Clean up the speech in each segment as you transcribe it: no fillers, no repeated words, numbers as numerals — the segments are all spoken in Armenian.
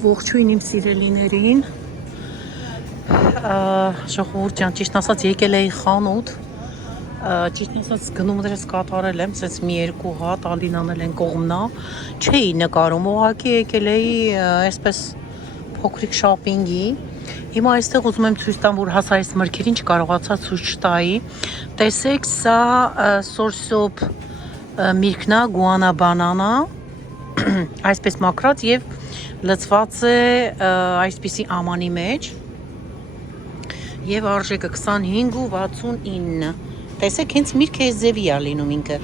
Ողջույն իմ սիրելիներին, ժողովուրդ ջան, ճիշտ ասած եկել էի խանութ, ճիշտ ասած գնումներս կատարել եմ, սենց մի երկու հատ Ալինան էլ են կողմնա, չէի նկարում, ուղղակի եկել էի այսպես փոքրիկ շոփինգի, հիմա այստեղ ուզում եմ ցույց տամ, որ հասա այս մրգերին չկարողացա ցույց տայի, տեսեք, սա սորսոփ միրգն է, գուանա բանանա, այսպես մաքրած եւ լցված է այսպիսի ամանի մեջ եւ արժեքը 25.69 տեսեք հենց միրգ է ձևի է լինում ինքը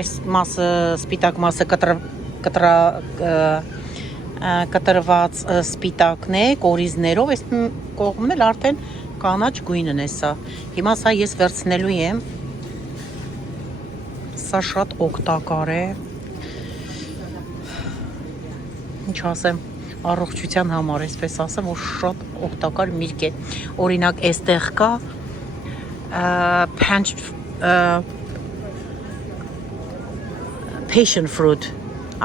այս մասը սպիտակ մասը կտրված սպիտակն է կորիզներով այս կողմն էլ արդեն կանաչ գույնն է սա հիմա սա ես վերցնելու եմ սա շատ օգտակար է ինչ ասեմ, առողջության համար, այսպես ասեմ, որ շատ օգտակար միրգ է։ Օրինակ, այստեղ կա passion fruit,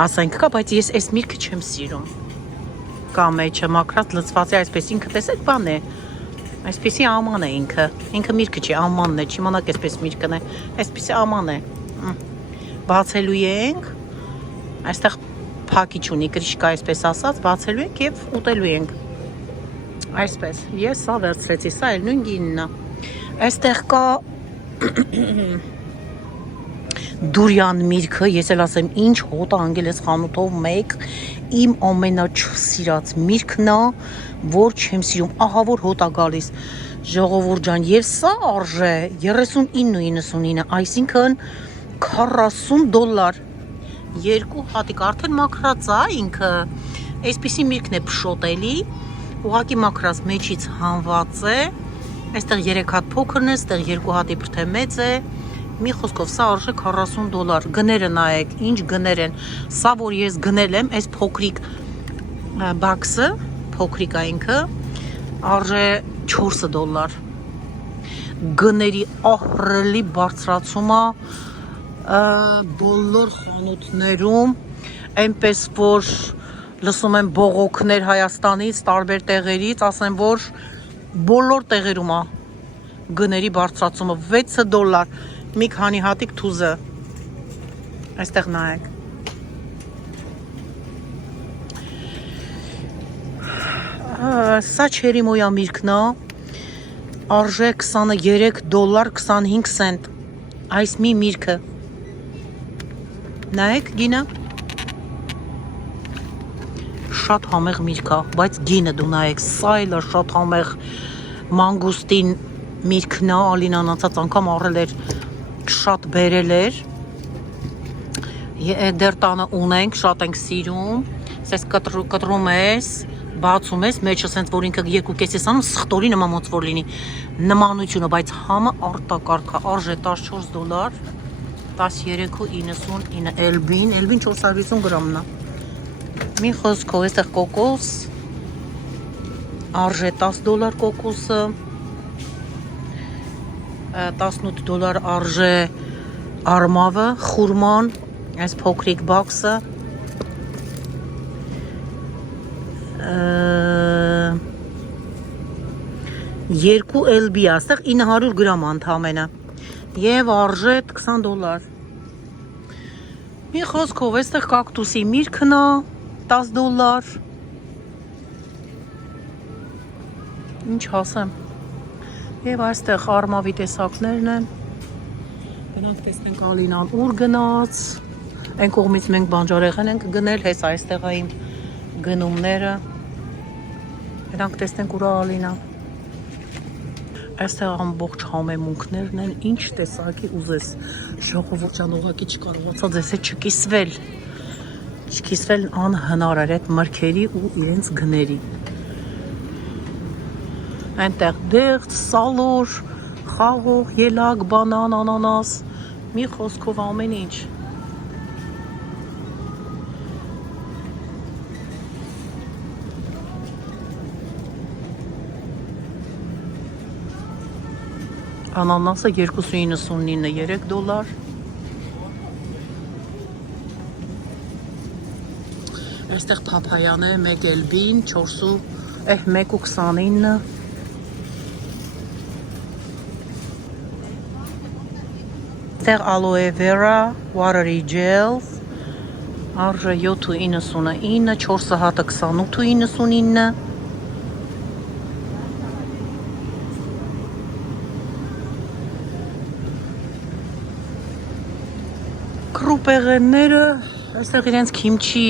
ասենք կա, բայց ես այս միրգը չեմ սիրում։ Կա մեջը մաքրած լցված է այսպես, ինքը տեսեք բան է։ Այսպեսի աման է ինքը միրգը չի, ամանն է, չիմանաք այսպես միրգն է, այսպեսի աման է։ Բացելու ենք, այստեղ փակիչ ունի, կրիշկա այսպես ասած, բացելու ենք եւ ուտելու ենք։ Այսպես, ես սա վերցրեցի, սա էլ նույն գինն է։ Այստեղ կա դուրյան միրգը, ես էլ ասեմ, ինչ հոտ անգել ես խանութով մեկ, իմ ամենաչսիրած միրգն է, որ չեմ սիրում, ահա որ հոտ է գալիս։ Ժողովուրդ ջան, եւ սա արժե 39.99, այսինքն $40 երկու հատիկ արդեն մաքրած է ինքը այսպիսի միրգն է փշոտելի ուղղակի մաքրած մեջից հանված է այստեղ 3 հատ փոքրն է այստեղ 2 հատի բրթե մեծ է մի խոսքով սա արժե $40 գները նայեք ինչ գներ են սա որ ես գնել եմ այս փոքրիկ բաքսը փոքրիկ է ինքը արժե $4 գների ահռելի բարձրացումը բոլոր խանութներում այնպես որ լսում եմ բողոքներ Հայաստանից, տարբեր տեղերից, ասեմ որ բոլոր տեղերում է գների բարձրացումը $6 մի քանի հատիկ թուզը այստեղ նայեք սա չերի մոյա միրգն է արժե $23.25 այս մի միրգը նայեք գինը շատ համեղ միրգ է, բայց գինը դու նայեք, սա էլ է շատ համեղ մանգուստին միրգն է, Ալինան անցած անգամ առել էր շատ բերել էր դեռ տանը ունենք, շատ ենք սիրում, սես կտրում ես, բացում ես, մեջը սենց որ ինքը երկուկես ես անում, սխտորի նման ոնց որ լինի նմանությունը, բայց համը արտակարգ է, արժե $14 13.99 Elbin 450 գրամն է մի խոսքով այստեղ կոկոս արժե $10 կոկոսը $18 արժե արմավը խուրման այս փոքրիկ բաքսը 2 LB է այստեղ 900 գրամ ընդամենը Եվ արժե $20 մի խոսքով այստեղ կակտուսի միրգն է $10 ինչ ասեմ եւ այստեղ արմավի տեսակներն են գնանք տեսնենք Ալինան ուր գնաց այն կողմից մենք բանջարեղեն ենք գնել հես այստեղ է իմ գնումները գնանք տեսնենք ուր Ալինան Այստեղ ամբողջ համեմունքներն են, ինչ տեսակի ուզես, ժողովուրդ ջան ուղղակի չկարողացա ձեզ հետ չկիսվել անհնար էր այդ մրգերի ու իրենց գների։ Այնտեղ դեղց, սալոր, խաղող, ելակ, բանան, անանաս, մի խոսքով ամեն ինչ։ Անանասը 2.99 $3 Այստեղ փափայան է 1 էլբին 1.29 Այստեղ aloe vera watery gels արժե 7.99 4 հատը 28.99 Կրուպեղենները այստեղ իրենց քիմչի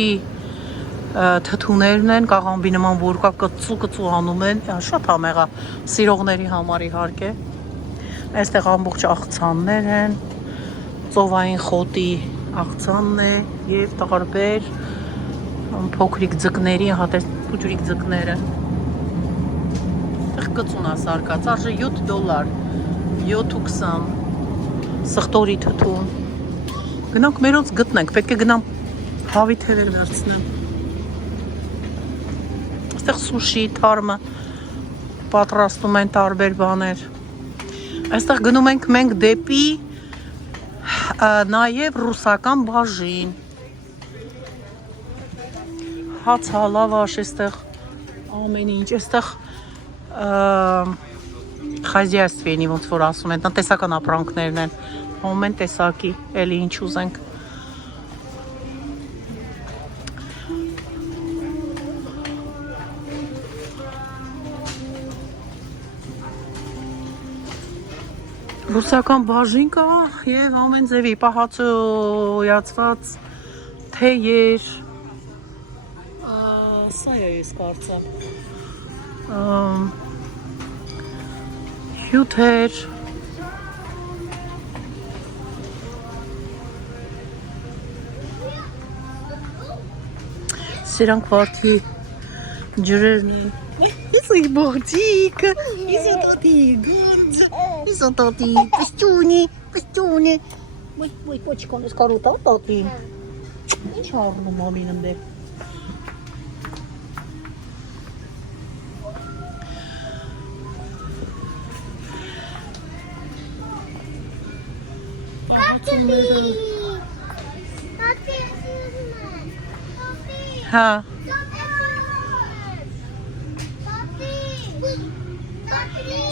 թթուներն են կաղամբի նման որ կա կծու անում են շատ համեղա սիրողների համար իհարկե այստեղ ամբողջ աղցաններ են ծովային խոտի աղցանն է եւ տարբեր փոքրիկ ձկների հատես փոքրիկ ձկները այստեղ կծուն է սարկած արժե $7 7.20 սխտորի թթուն Գնանք մերոնց գտնենք, պետք է գնամ հավի թևեր վերցնեմ Այստեղ սուշի, թարմը պատրաստում են տարբեր բաներ Այստեղ գնում ենք մենք դեպի նաև ռուսական բաժին Հաց հալավաշ այստեղ ամեն ինչ այստեղ խազիաստվենի ոնց որ ասում են տնտեսական ապրանքներն են Ամեն տեսակի, էլի ինչ ուզենք Ռուսական բաժին կա և ամեն ձևի պահածոյացված թեյեր Սա է ես կարծեմ Հյութեր Սրանք վարդի ջրերն են It's like բողջիկ It's a tati գոնձ It's a tati Պստյունի Ոյ պոչկոն ես կարուտ տատի Ինչ առնում ամին ընդ է Հա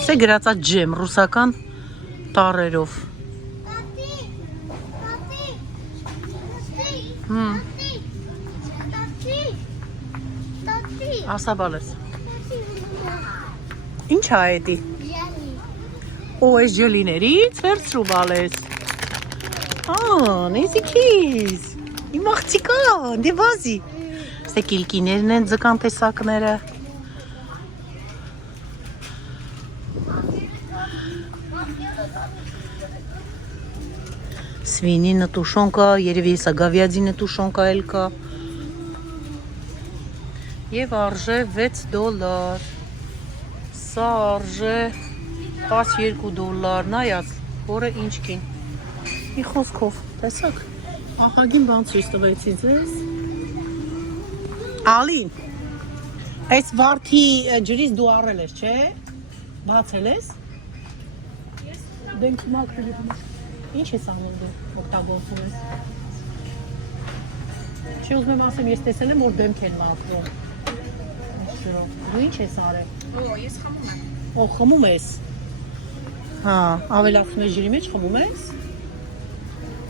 Սե գրածա ջեմ ռուսական տարերով Ասա բալես Ինչ ա էդի Օ ես ջելիներից վերցրու բալես Նեզի քիզ Իմ աղջիկան դե վազի Ստե կիլկիներն են ձկան տեսակները Свинина тушенка, երևի հեսա գավյադինը տուշոնկա էլ կա Եվ արժե $6 Սա արժե $12 Նայած, որը ինչ կին Մի խոսքով, տեսակ Ահագին բան ցույց տվեցի ձեզ Ալին Այս վարդի ջրից դու առել ես, չէ? Բացել ես? Դեմքի մաքրել Ինչ ես անում դու, օգտագործում ես Չի ուզում եմ ասեմ, ես տեսել եմ, որ դեմք են մաքրում Դու ինչ ես արել? Ես խմում եմ Օ, խմում ես? Հա, ավելացում ես ջրի մեջ, խմում ես?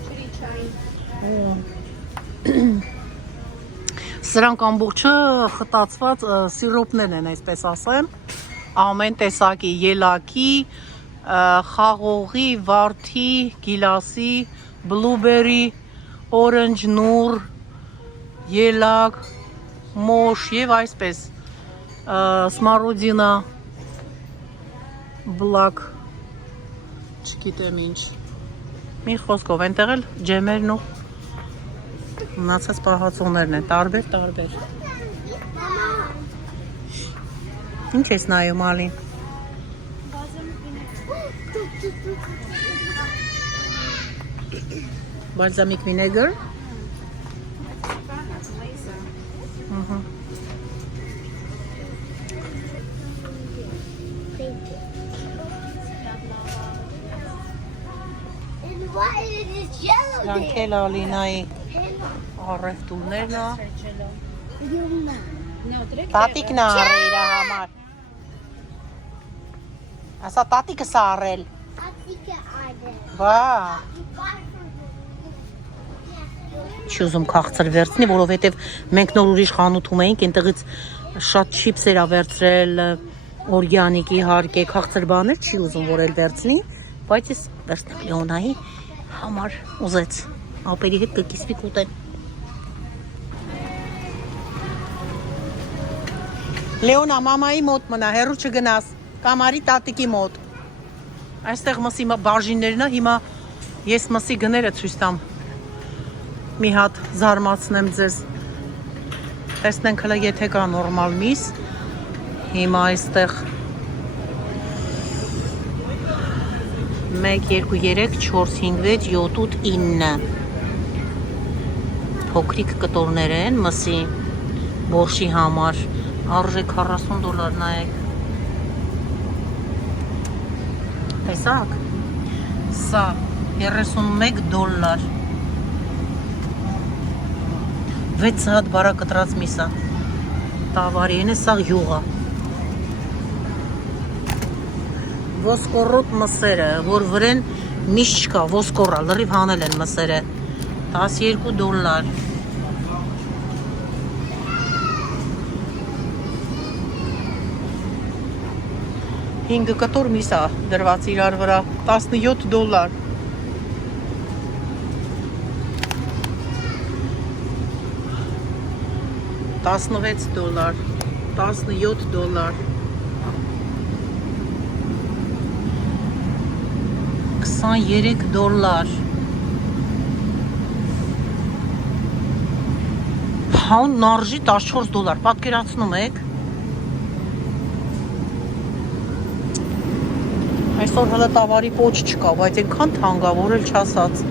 Ջրի չային Սրանք ամբողջը խտացված սիրոպներ են, այսպես ասեմ Ամեն տեսակի, ելակի խաղողի, վարդի, գիլասի, բլուբերի, օրենջ, նուր, ելակ, մոշ և այսպես սմարուդինա, բլակ, չգիտեմ ինչ Մի խոսքով ենտեղ էլ ջեմերն ու մնացած պահածոներն են, տարբեր Ինչ ես նայում ալին Balsamic vinegar Սրանք էլ ալինայի առևտուրներն է Yuma. Տատիկն է առել իր համար։ Ասա տատիկս է առել։ Atike Ade. Վա։ Չի ուզում քաղցր վերցնի, որովհետև մենք նոր ուրիշ խանութում էինք, այնտեղից շատ չիպսեր ա վերցրել, օրգանիկ իհարկե, քաղցր բաներ չի ուզում որ էլ վերցնի, բայց ես վերցնեմ Լեոնայի համար ուզեց։ Ապերի հետ կկիսվի կուտեն։ Լեոնա մամայի մոտ մնա, հեռու չգնաս, կամ արի տատիկի մոտ։ Այստեղ մսի բաժիններն է, հիմա ես մսի գները ցույց տամ։ Մի հատ զարմացնեմ ձեզ։ Տեսնենք հələ եթե կա նորմալ միս։ Հիմա այստեղ 1 2 3 4 5 6 7 8 9 փոքրիկ կտորներ են մսի բորշի համար արժե $40 նայեք տեսակ սա $31 6 հատ բարակտրած միսա տավարին է սա յուղա ոսկորոտ մսերը որ վրեն միշտ չկա ոսկորա լրիվ հանել են մսերը $12 5 կտոր միսա դրված իրար վրա $17 $16 $17 $23 Pound նարժի $14 պատկերացնում եք Այսօր հələ տավարի պոչ չկա բայց այնքան թանկ ա որ էլ չասած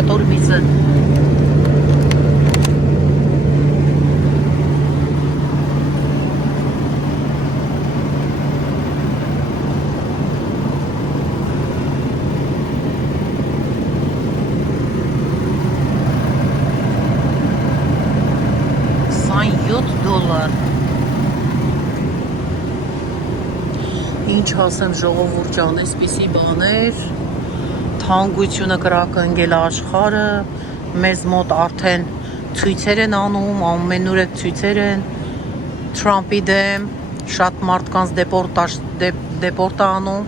կտոր միսը $27 Ինչ ասեմ ժողովուրդ ջան, այսպիսի բաներ Թանկությունը կրակ ընկել աշխարհը, մեզ մոտ արդեն ցույցեր են անում, ամենուր այդ ցույցեր են Թրամփի դեմ, շատ մարդկանց դեպորտ անում,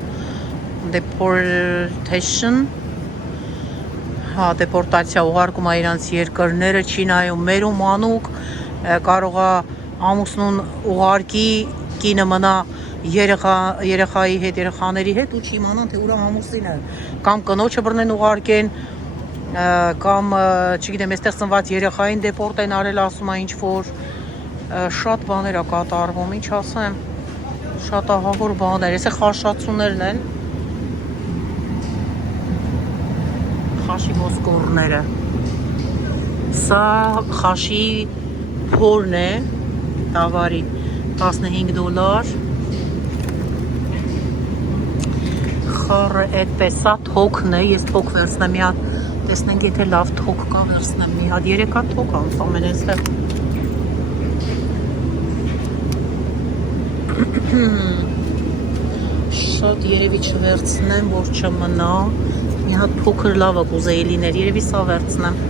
deportation, հա, դեպորտացիա ուղարկում է իրանց երկրները, Չինայում, մերում անուկ, կարող է ամուսնուն ուղարկի, կինը մնա երեխայի հետ, երեխաների հետ ու չիմանան թե ուրա ամուսինը կամ կնոջը բռնեն ուղարկեն կամ չգիտեմ այստեղ ծնված երեխային դեպորտ են արել ասում է ինչ որ շատ բաներ է կատարվում ինչ ասեմ շատ ահավոր բաներ էսե խաշացուներն են խաշի ոսկորները սա խաշի փորն է տավարի $15 Խորը այդպես սա թոքն է, ես թոք վերցնեմ մի հատ, տեսնենք եթե լավ թոք կա վերցնեմ մի հատ, 3 հատ թոք ամեն այստեղ Շատ երևի չվերցնեմ, որ չմնա, մի հատ փոքր լավը կուզեի լիներ, երևի սա վերցնեմ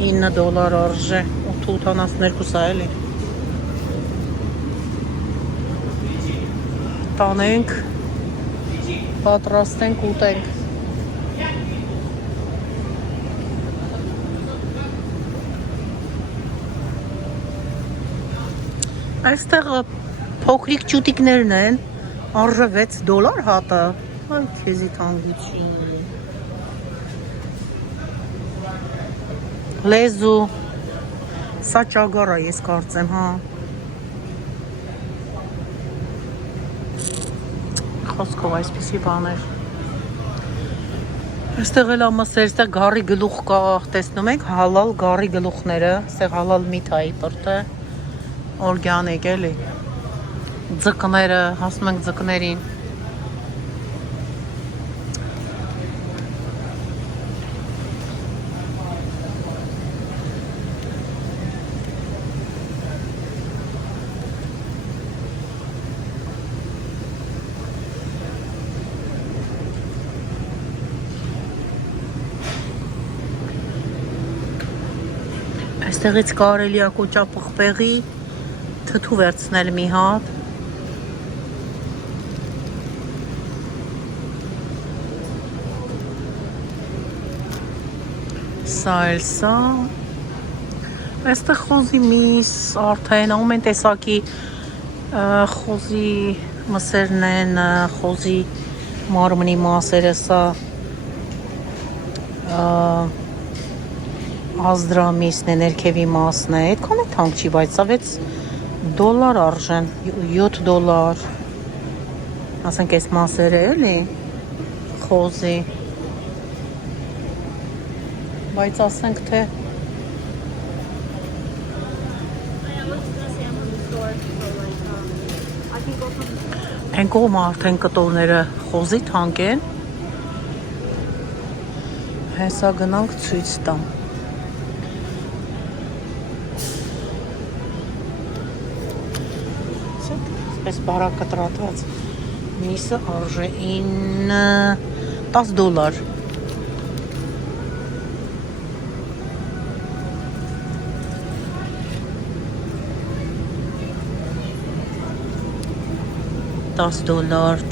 $9 արժե, 8.82 է էլի տանենք, պատրաստենք, ուտենք։ Այստեղ փոքրիկ ճուտիկներն են, արժե $6 հատը, այ քեզի թանկություն։ Լեզու, սա ճագար է, ես կարծեմ, հա։ Խոսքով այսպիսի բաներ Այստեղ էլ ամասեր, այստեղ գարի գլուխ կա, տեսնում եք, հալալ գարի գլուխները, այստեղ հալալ միթայի պրտը, օրգանիկ էլի, ձկները, հասնում ենք ձկներին, այստեղից կարելի է կոճապղպեղի թթու վերցնել մի հատ, սա էլ սա, այստեղ խոզի միս, արդեն ամեն տեսակի խոզի մսերն են, խոզի մարմնի մասերը, սա ազդրամիսն է, ներքևի մասն է, այդքան է թանկ չի, բայց սա $6 արժեն, $7, ասենք այս մասերը էլի, խոզի, բայց ասենք թե են կողմը արդեն կտորները խոզի թանկ են, հեսա գնանք ցույց տամ։ Այս բարակը տրատված միսը արժե $10,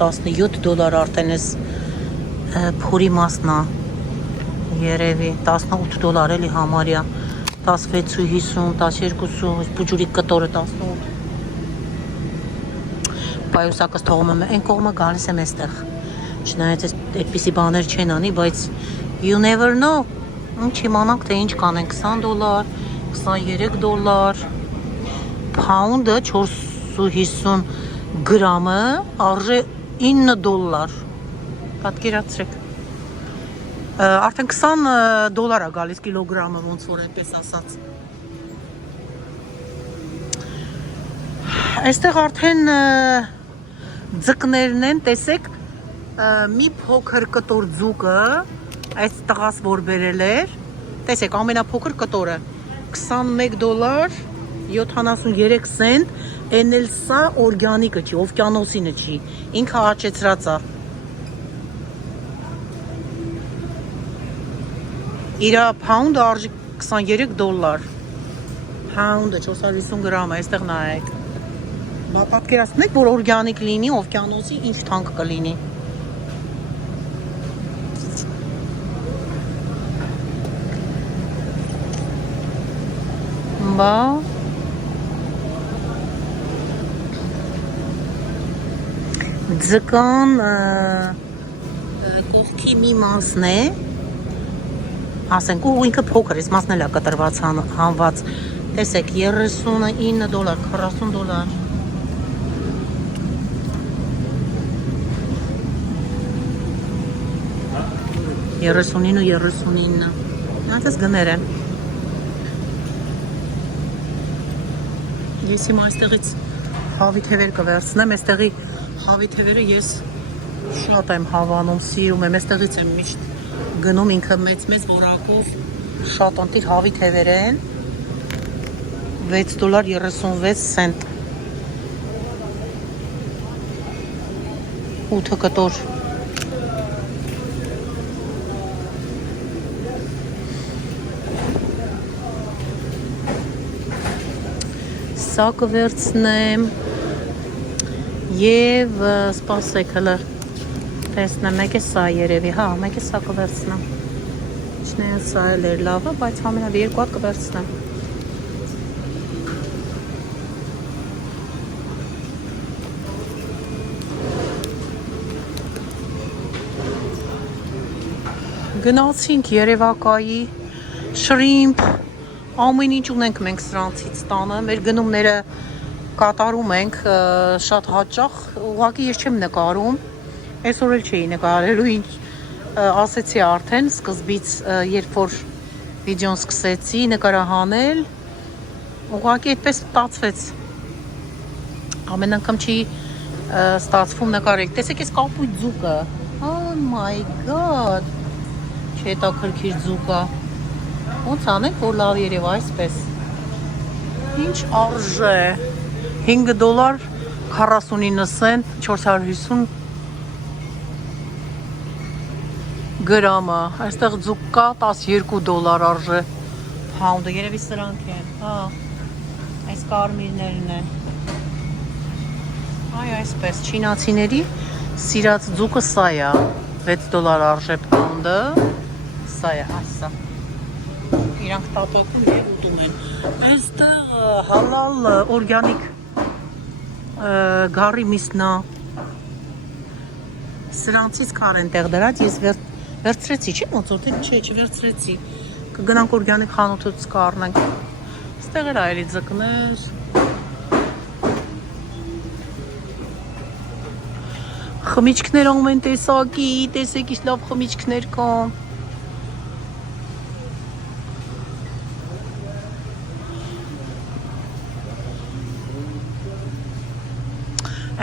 $17 արդեն ես փորի մասն է երևի, $18 էլի համարյա, 16.50, 12, բուջուրի կտորը 18, պայուսակս թողում եմ, են կողմը գալիս եմ էստեղ, չնայած այդպիսի բաներ չեն անի, բայց you never know, չիմանանք թե ինչ կանեն, $20, $23, pound-ը 450 գրամը արժե $9, պատկերացրեք, արդեն $20 է գալիս կիլոգրամը, ոնց որ այնպես ասած, այստեղ արդեն ձկներն են, տեսեք, մի փոքր կտոր ձուկը, այս տղաս որ բերել էր, տեսեք, ամենափոքր կտորը, $21, 73 cent, են էլ սա օրգանիկը չի, օվկիանոսինը չի, ինքը աճեցրած է, իրա pound-ը արժի $23, pound-ը 450 գրամ է, այստեղ նայեք, պատկերացնեք, որ օրգանիկ լինի, օվկիանոսի ինչ թանկ կլինի։ Բա ձկան կողքի մի մասն է, ասենք, ու ինքը փոքր, այս մասն էլ է կտրված հանված, տեսեք, $39, $40, 39 ու 39, այնպես գներ են, ես հիմա այստեղից հավի թևեր կվերցնեմ, այստեղի հավի թևերը ես շատ եմ հավանում, սիրում եմ, այստեղից եմ միշտ գնում, ինքը մեծ որակով շատ ընտիր հավի թևեր են, $6.36, 8 կտոր, սա կվերցնեմ և սպասեք հլը տեսնեմ, մեկ է սա երևի, հա, մեկ է սա կվերցնեմ, չնայած սա էլ էր լավը, բայց համենավ երկու հատ կվերցնեմ, գնացինք Երևակայի, շրիմփ, ամեն ինչ ունենք մենք սրանցից տանը, մեր գնումները կատարում ենք շատ հաճախ, ուղղակի ես չեմ նկարում, այսօր էլ չէի նկարելու, ինչ ասեցի արդեն սկզբից, երբ որ վիդեոն սկսեցի նկարահանել, ուղղակի այդպես ստացվեց։ Ամեն անգամ չի ստացվում նկարել։ Տեսեք այս կապույտ ձուկը։ Oh my god։ Չէ, դա քրքիր ձուկ է։ Ոնց անենք, որ լավ երևա այսպես։ Ինչ արժե։ $5 49 سنت 450 գրամը։ Այստեղ ձուկ կա $12 արժե։ Pound-ը երևի սրանք են։ Հա։ Այս կարմիրներն են։ Այ այսպես չինացիների սիրած ձուկը սա է։ $6 արժե pound-ը։ Սա է, այսա։ Իրանք տատակում եւ ուտում են։ Այստեղ հալալ օրգանիկ գարի միսնա։ Սրանցից քար են տեղ դրած, ես վերցրեցի, չի մոծորտել, չէ, չվերցրեցի։ Կգնանք օրգանիկ խանութից կառնենք։ Ստեղ էր այլի ձկներ։ Խմիչքներ ամեն տեսակի, տեսեք ինչ լավ խմիչքներ կան։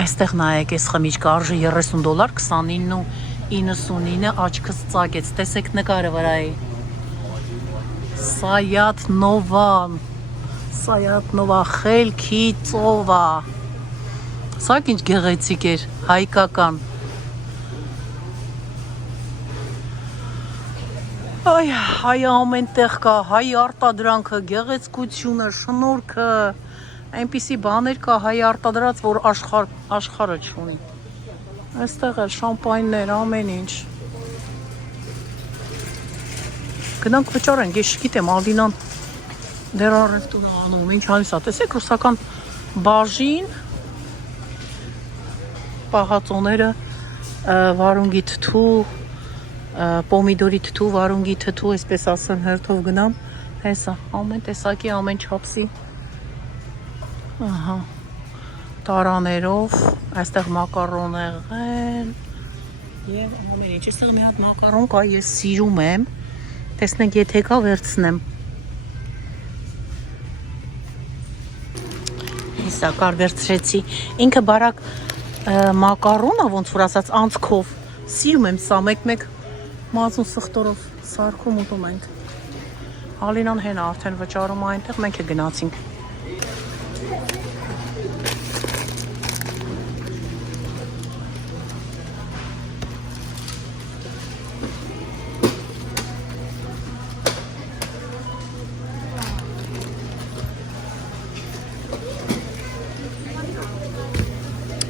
Այստեղ նայեք, այս խմիչքը արժի $30, 29 ու 99 աչքս ծագեց, տեսեք նկարը վրայի։ Սայատ նովան, Սայատ նովա, խելքի ծովա։ Սակ ինչ գեղեցիկ էր, հայկական։ Այ, հայ ամեն տեղ կա, հայ արտադրանքը, գեղեցկությունը, շնորհքը։ Այնպիսի բաներ կա հայ արտադրած, որ աշխարհը չունի։ Այստեղ էլ շամպայններ, ամեն ինչ։ Գնանք վճարենք, ես չգիտեմ, Ալինան դեռ առևտուր անում, ինչ հանդիս է, տեսեք ռուսական բաժին, պահածոները, վարունգի թթու, պոմիդորի թթու, վարունգի թթու, այսպես ասեմ, հերթով գնամ, հեսա, ամեն տեսակի, ամեն չափսի։ Ահա, տարաներով, այստեղ մակարոններ են և ամեն ինչ, այստեղ մի հատ մակարոն կա, ես սիրում եմ, տեսնենք եթե կա վերցնեմ։ Հեսա կար վերցրեցի, ինքը բարակ մակարոնը, ոնց որ ասած անցքով, սիրում եմ սա մեկ մազուն սխտորով սարքում ուտում ենք։ Ալինան հեն արդեն վճարում այնտեղ, մենք է գնացինք։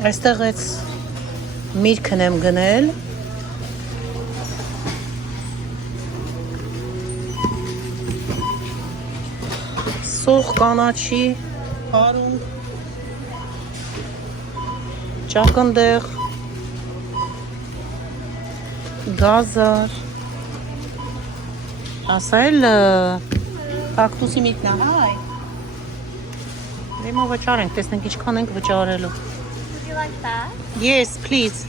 Այստեղ էց միրգն եմ գնել։ Սող կանաչի, հարուն, ճակնդեղ, գազար, ասա էլ կակտուսի միրգն է, հայ։ Դեմա վճարենք, տեսնենք ինչքան ենք վճարելու։ Like that? Yes, please.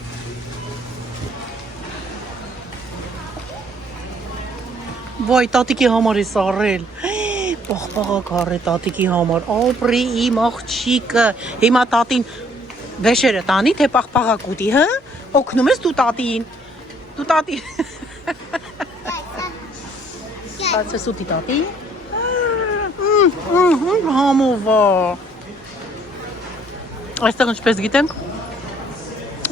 Ոյ, տատիկի համար ես առել։ Պաղպաղակ առե տատիկի համար։ Ապրի իմ աղջիկը։ Հիմա տատին վեշերը տանի, թե պաղպաղակ ուտի, հա? Օգնում ես դու տատին։ Դու տատին։ Սացես ուտի տատի։ Համովա։ Այստեղ ինչպես գիտենք,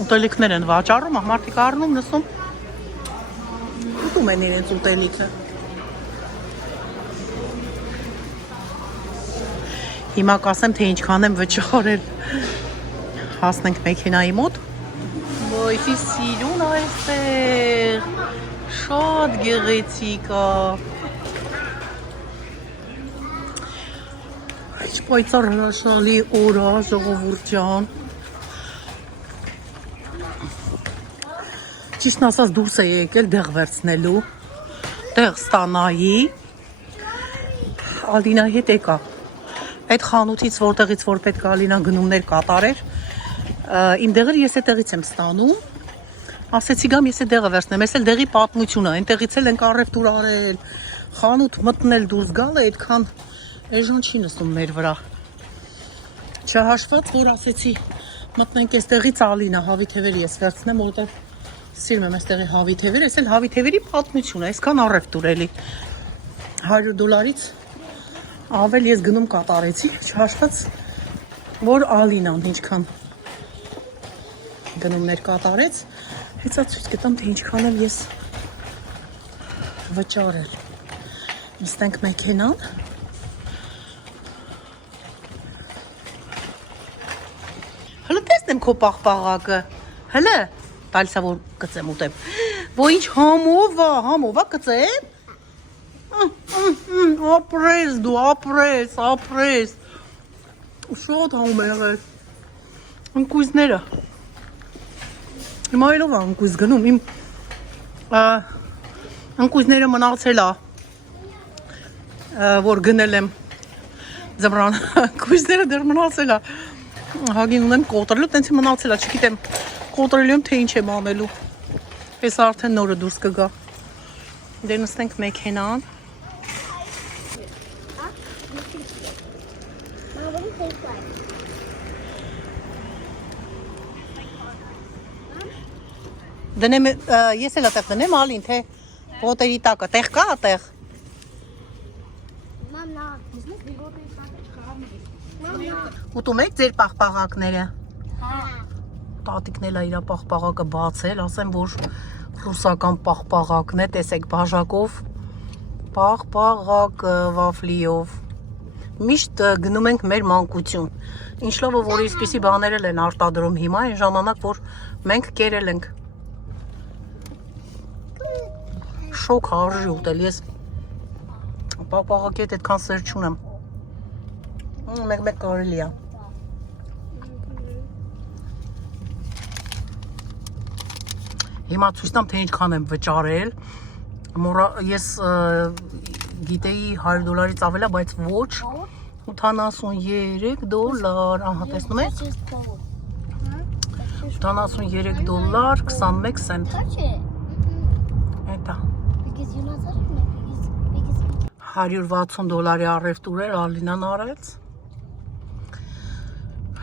ուտելիքներ են վաճառում, մարդիկ առնում, նսում, ուտում են իրենց ուտելիքը։ Հիմա կասեմ, թե ինչքան եմ վճարել, հասնենք մեքենայի մոտ, ոյսի սիրուն այստեղ, շատ գեղեցիկ է։ Ինչ պայծառ հրաշալի օր է, ժողովուրդ ջան։ Ճիշտն ասած դուրս է եկել դեղ վերցնելու, դեղ ստանայի, Ալինայի հետ եկա։ Այդ խանութից, որտեղից որ պետք է Ալինան գնումներ կատարեր, իմ դեղերը ես այդտեղից եմ ստանում, Ասեցի գամ ես է դեղը վերցնեմ, ես էլ դեղի պատմությունը, այնտեղից էլ ենք առևտուր արել, խանութ մտնել դուրս գալ է, այդքան էժան չի նստում մեր վրա։ Չհաշված, որ ասեցի մտնենք այստեղից ալինա, հավիթևերի ես վերցնեմ, որովհետև սիրում եմ այստեղի հավիթևերը, ես էլ հավիթևերի պատմությունը, այսքան առևտուր էլի $100-ից ավել ես գնում կատարեցի, չհաշված, որ ալինան ինչքան գնումներ կատարեց, հեցա ցույց կտամ, թե ինչքան էլ ես վճարել։ Նստենք մեքենան։ Հլը տեսնեմ քո պաղպաղակը, հլը, տալսա որ կծեմ ուտեմ, որ ինչ համովա կծեմ, ապրես դու, ապրես, շոտ համ եղել, ընկույզները, հիմա այլով ընկույզ գնում, իմ ընկույզները մնացել է, որ գնել եմ ձմրան, ընկույզները դեր մնացել է, հագին ունեմ կոտրելու, տենցի մնացել է, չգիտեմ կոտրելու եմ, թե ինչ եմ անելու, ես արդեն նորը դուրս կգա, դեր նստենք մեքենան, դնեմ, ես էլ ատեղ դնեմ ալին, թե ոտերի տակը, տեղ կա ատեղ, ուտում եք ձեր պաղպաղակները, տատիկն էլ է իրա պաղպաղակը բացել, ասեմ, որ ռուսական պաղպաղակն է, տեսեք բաժակով, պաղպաղակ վաֆլիով, միշտ գնում ենք մեր մանկություն, ինչ լավը, որ իսպիսի բաներ են արտադրում հիմա, այն ժամանակ, որ մենք կերել ենք, շոկ հարժի ուտել, ես պաղպաղակի հետ այդքան սեր չունեմ, մեկ կարելի է, հիմա ցույց տամ, թե ինչքան եմ վճարել, ես գիտեի $100-ից ավել է, բայց ոչ, $83, ահա տեսնում եք, $83, 21 cent, էտա, $160 առևտուր էր, Ալինան արեց,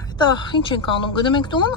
էտա, ինչ ենք անում, գնում ենք տուն,